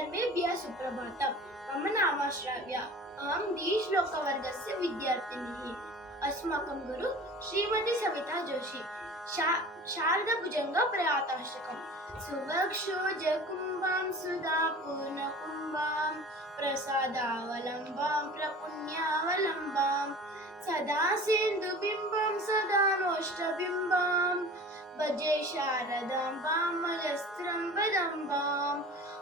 सर्वेभ्यः सुप्रभातम्। मम नाम श्राव्या। अहं डी-श्लोकवर्गस्य विद्यार्थिनी। अस्माकं गुरु श्रीमती सविता जोशी। शारदाभुजङ्गप्रयाताष्टकम्। सुवक्षोजकुम्भां सुधापूर्णकुम्भां प्रसादावलम्बां प्रपुण्यावलम्बां सदा सिन्धुबिम्बं सदा नोष्टबिम्बां भजे शारदाम्बां मजस्रं वदम्बां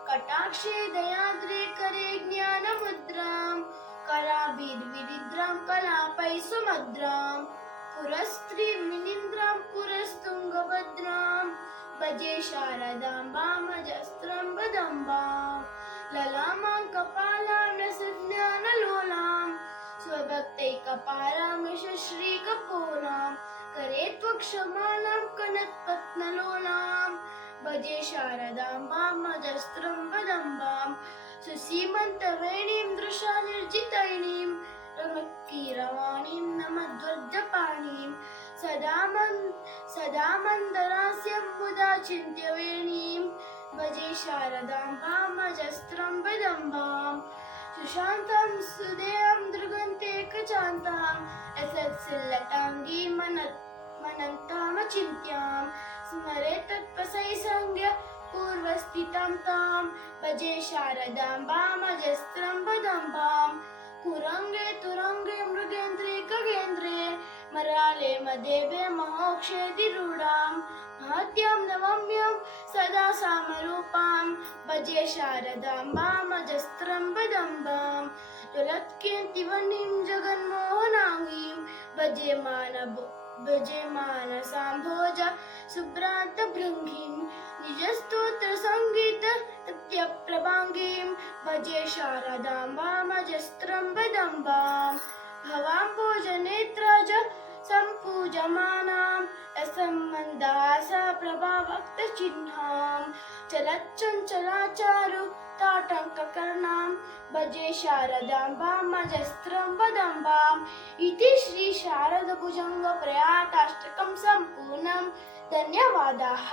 कटाक्षे दयाद्रे करे ज्ञानमुद्रां कलाभिर्विरिद्रां कलापै सुमद्रां पुरस्त्रीमिनिन्द्रां पुरस्तुङ्गभद्रां भजे शारदाम्बां मजस्रं वदम्बां ललामां कपालां रसज्ञानलोलां स्वभक्तैकपालां यशश्रीकपोलां करे त्वक्षमालां कनत्पत्नलोलां भजे शारदाम्बां मजस्रं वदम्बां सुसीमन्तवेणीं दृशानिर्जितैणीं रमकीरवाणीं नमद्वर्धपाणीं सदा मन्दरास्यं मुदा चिन्त्यवेणीं भजे शारदाम्बां मजस्रं वदम्बां सुशान्तां सुदेयं दृगन्तेकचान्तां असत्सिल्लताङ्गीं मनन्तामचिन्त्यां स्मरे तत्पसैसंज्ञ पूर्वस्थितां तां भजे शारदाम्बां मजस्रं वदम्बां कुरङ्गे तुरङ्गे मृगेन्द्रे खगेन्द्रे मराले मदेवे महोक्षेदिरूढां महत्यां नवम्यां सदा सामरूपां भजे शारदाम्बां मजस्रं वदम्बां ज्वलत्कीर्तिवह्निं जगन्मोहनाङ्गीं भजे मानसाम्भोज सुभ्रान्तभृङ्गीं निजस्तोत्रसङ्गीत नृत्यप्रभाङ्गीं भजे शारदाम्बां मजस्रं वदम्बां भवाम्भोजनेत्राज सम्पूजमानां असम्बन्धासा प्रभावक्तचिह्नां चलच्चञ्चलाचारु ताटङ्ककर्णां भजे शारदाम्बां मजस्रं वदम्बाम् इति श्री शारदाभुजङ्गप्रयाताष्टकं सम्पूर्णम्। धन्यवादाः।